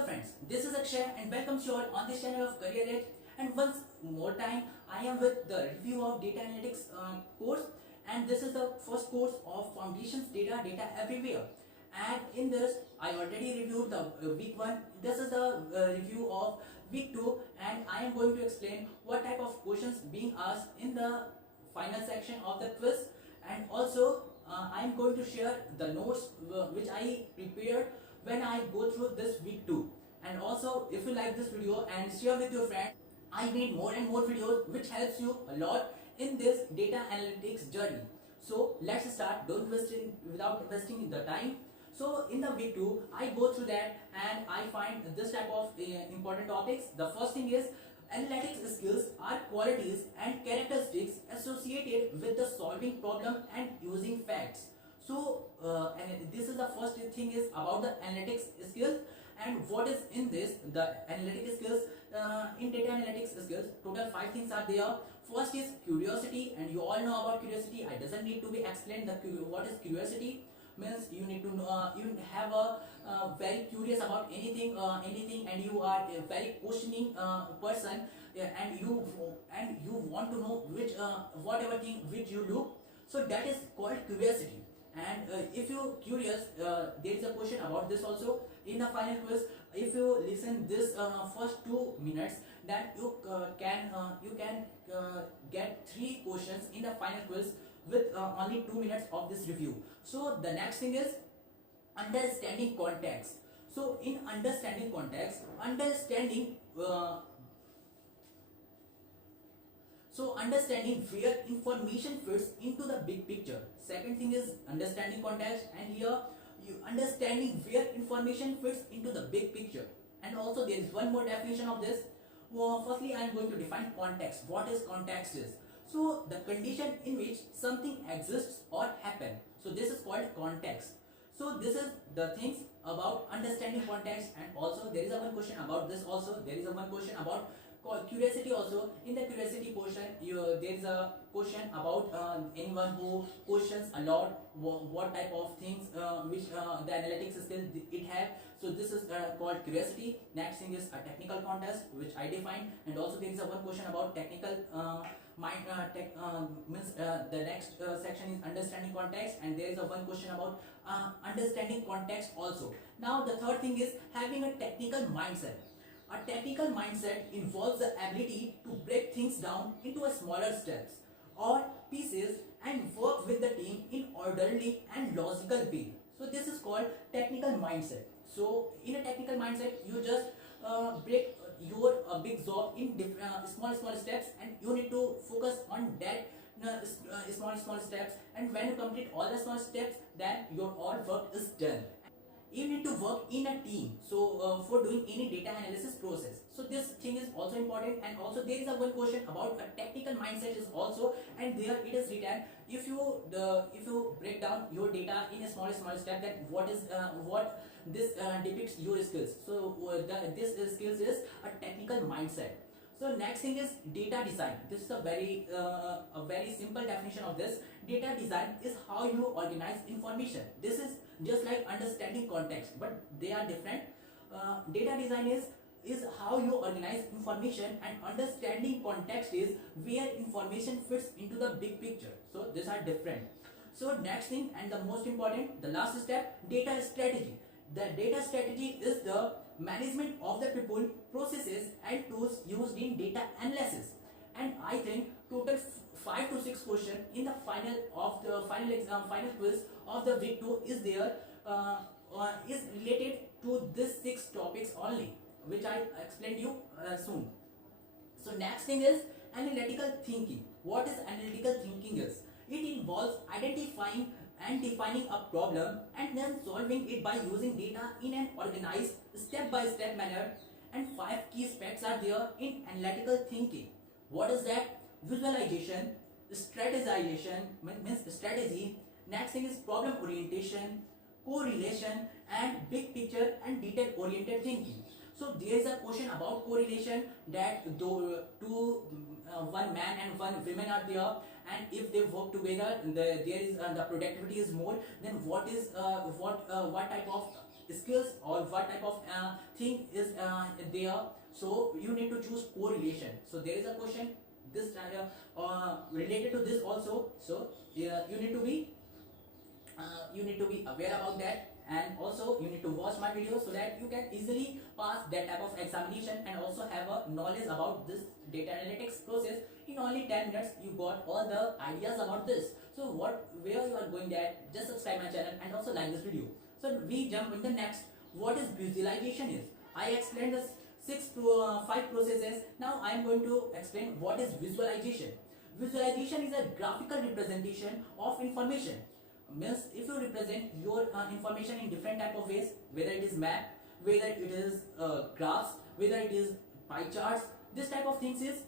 Hello friends, this is Akshay and welcome you all on this channel of Career Edge. And once more time, I am with the review of data analytics course, and this is the first course of Foundations Data Everywhere. And in this, I already reviewed the week 1. This is the review of week 2, and I am going to explain what type of questions being asked in the final section of the quiz, and also I am going to share the notes which I prepared when I go through this week 2. And also, if you like this video and share with your friends, I made more and more videos which helps you a lot in this data analytics journey. So let's start. Don't waste it without wasting the time. So in the week 2, I go through that and I find this type of important topics. The first thing is analytics skills are qualities and characteristics associated with the solving problem and using facts. So and this is the first thing is about the analytics skills. And what is in this, the analytics skills, in data analytics skills, total 5 things are there. First is curiosity, and you all know about curiosity. I doesn't need to be explained what is curiosity. Means you need to know, you have a very curious about anything, and you are a very questioning person, and you want to know which whatever thing which you look. So that is called curiosity. And if you curious, there is a question about this also in the final quiz. If you listen this first 2 minutes, then you can get 3 questions in the final quiz with only 2 minutes of this review. So the next thing is understanding context. So in understanding context, understanding where information fits into the big picture. Second thing is understanding context, and here you understanding where information fits into the big picture. And also there is one more definition of this. Firstly, I am going to define context. What is context is? So the condition in which something exists or happen. So this is called context. So this is the things about understanding context. And also there is a one question about this also. There is a one question about curiosity also. In the curiosity portion, there is a question about anyone who questions a lot what type of things which the analytics skills it have. So this is called curiosity. Next thing is a technical context which I define, and also there is a one question about technical mind means the next section is understanding context, and there is a one question about understanding context also. Now the third thing is having a technical mindset. A technical mindset involves the ability to break things down into a smaller steps or pieces and work with the team in orderly and logical way. So this is called technical mindset. So in a technical mindset, you just break your big job in different small steps, and you need to focus on that small steps. And when you complete all the small steps, then your all work is done. You need to work in a team, so for doing any data analysis process. So this thing is also important. And also there is a one question about a technical mindset is also, and there it is written, if you break down your data in a small step, then what this depicts your skills. So this skills is a technical mindset. So next thing is data design. This is a very simple definition of this. Data design is how you organize information. This is just like understanding context, but they are different. Data design is how you organize information, and understanding context is where information fits into the big picture. So these are different. So next thing, and the most important, the last step, data strategy. The data strategy is the management of the people, processes and tools used in data analysis. And I think total 5 to 6 questions in the final exam, final quiz of the week 2 is there, is related to this 6 topics only, which I explained you soon. So next thing is analytical thinking. What is analytical thinking is? It involves identifying and defining a problem and then solving it by using data in an organized step-by-step manner. And 5 key aspects are there in analytical thinking. What is that? Visualization, strategization means strategy. Next thing is problem orientation, correlation, and big picture and detail oriented thinking. So there is a question about correlation, that though one man and one woman are there, and if they work together, there is the productivity is more. Then what type of skills or what type of thing is there. So you need to choose correlation. So there is a question this related to this also. So you need to be aware about that, and also you need to watch my video so that you can easily pass that type of examination and also have a knowledge about this data analytics process. In only 10 minutes you got all the ideas about this. So where you are going, that just subscribe my channel and also like this video. So we jump in the next. What is visualization is? I explained the 5 processes. Now I am going to explain what is visualization. Visualization is a graphical representation of information. Means if you represent your information in different type of ways, whether it is map, whether it is graphs, whether it is pie charts, this type of things is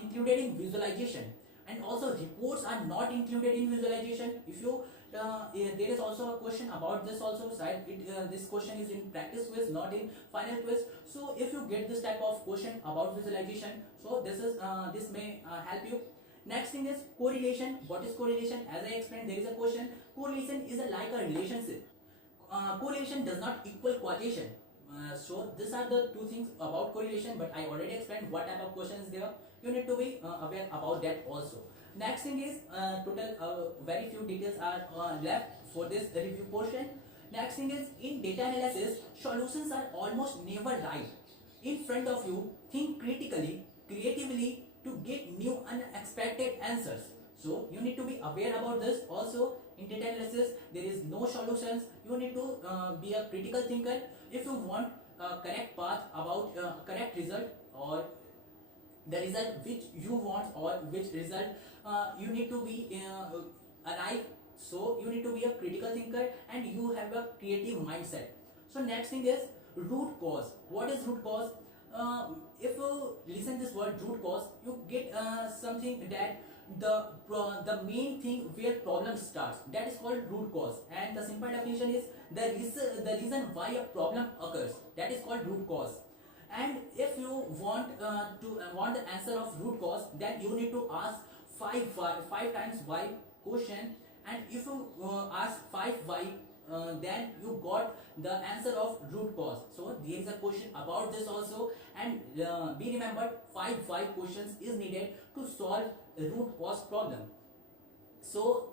included in visualization. And also reports are not included in visualization. If you there is also a question about this also side. This question is in practice quiz, not in final quiz. So if you get this type of question about visualization, so this may help you. Next thing is correlation. What is correlation? As I explained, there is a question. Correlation is like a relationship. Correlation does not equal causation. So these are the two things about correlation, but I already explained what type of question is there. You need to be aware about that also. Next thing is total very few details are left for this review portion. Next thing is, in data analysis, solutions are almost never right in front of you. Think critically, creatively to get new unexpected answers. So you need to be aware about this. Also in data analysis there is no solutions. You need to be a critical thinker. If you want a correct path about correct result, or the result which you want, or which result you need to be arrive. So you need to be a critical thinker and you have a creative mindset. So next thing is root cause. What is root cause? If you listen this word root cause, you get something that the main thing where problem starts, that is called root cause. And the simple definition is the reason why a problem occurs, that is called root cause. And if you want want the answer of root cause, then you need to ask five times why question. And if you ask 5 why, then you got the answer of root cause. So there is a question about this also, and be remembered 5 why questions is needed to solve a root cause problem. So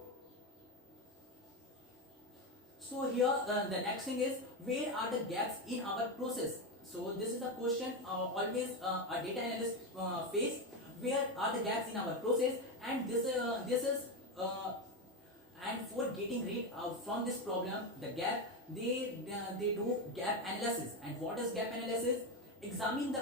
here the next thing is, where are the gaps in our process? So this is a question always a data analyst face. Where are the gaps in our process? And this is and for getting rid from this problem, the gap, they do gap analysis. And what is gap analysis? Examine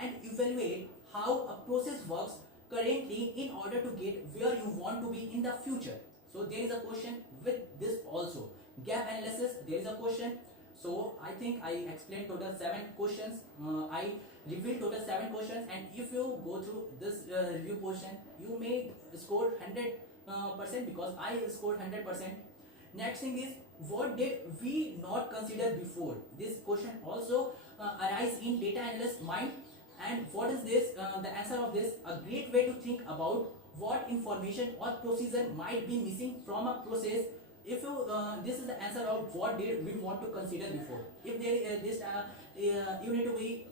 and evaluate how a process works currently in order to get where you want to be in the future. So there is a question with this also, gap analysis. There is a question. So I think I explained total 7 questions. I revealed total 7 questions, and if you go through this review portion, you may score 100%, because I scored 100%. Next thing is, what did we not consider before? This question also arise in data analyst mind. And what is this? The answer of this: a great way to think about what information or procedure might be missing from a process. If you this is the answer of what did we want to consider before. If there is this you need to be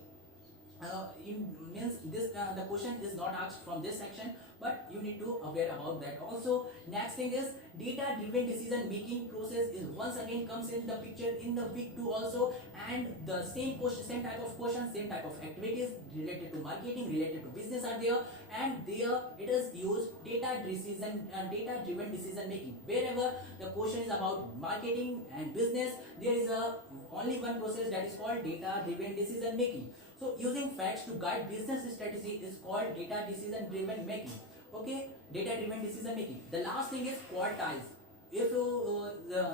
means this the question is not asked from this section, but you need to aware about that also. Next thing is, data driven decision making process is once again comes in the picture in the week 2 also. And the same question, same type of questions, same type of activities related to marketing, related to business are there, and there it is used data driven decision making. Wherever the question is about marketing and business, there is only one process, that is called data driven decision making. So using facts to guide business strategy is called data decision driven making. Okay, data driven decision making. The last thing is quartiles. If you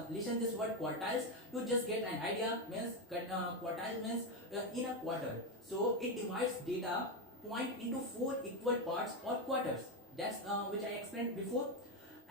listen this word quartiles, you just get an idea. Means quartile means in a quarter. So it divides data point into 4 equal parts or quarters. That's which I explained before.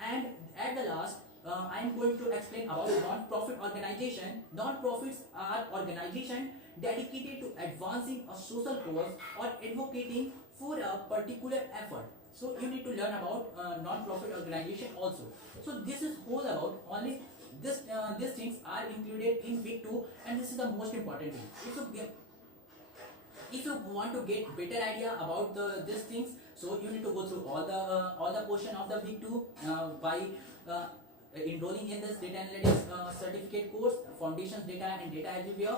And at the last, I am going to explain about non-profit organization. Non-profits are organization dedicated to advancing a social cause or advocating for a particular effort. So you need to learn about non-profit organization also. So this is whole about only these things are included in week 2, and this is the most important thing. If you want to get better idea about these things, so you need to go through all the portion of the week 2 by uh, enrolling in this data analytics certificate course, foundations data and data everywhere.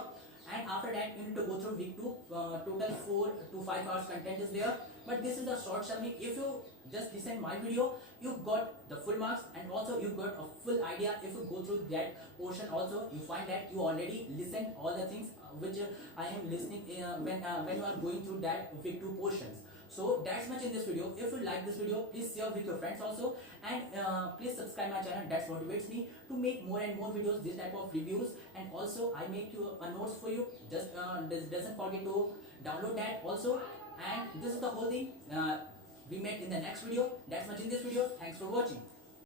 And after that you need to go through week 2, total 4 to 5 hours content is there, but this is the short summary. If you just listen my video, you got the full marks, and also you got a full idea. If you go through that portion also, you find that you already listened all the things which I am listening when you are going through that week 2 portions. So that's much in this video. If you like this video, please share with your friends also, and please subscribe my channel. That motivates me to make more and more videos, this type of reviews, and also I make you a notes for you. Just doesn't forget to download that also. And this is the whole thing. We met in the next video. That's much in this video. Thanks for watching.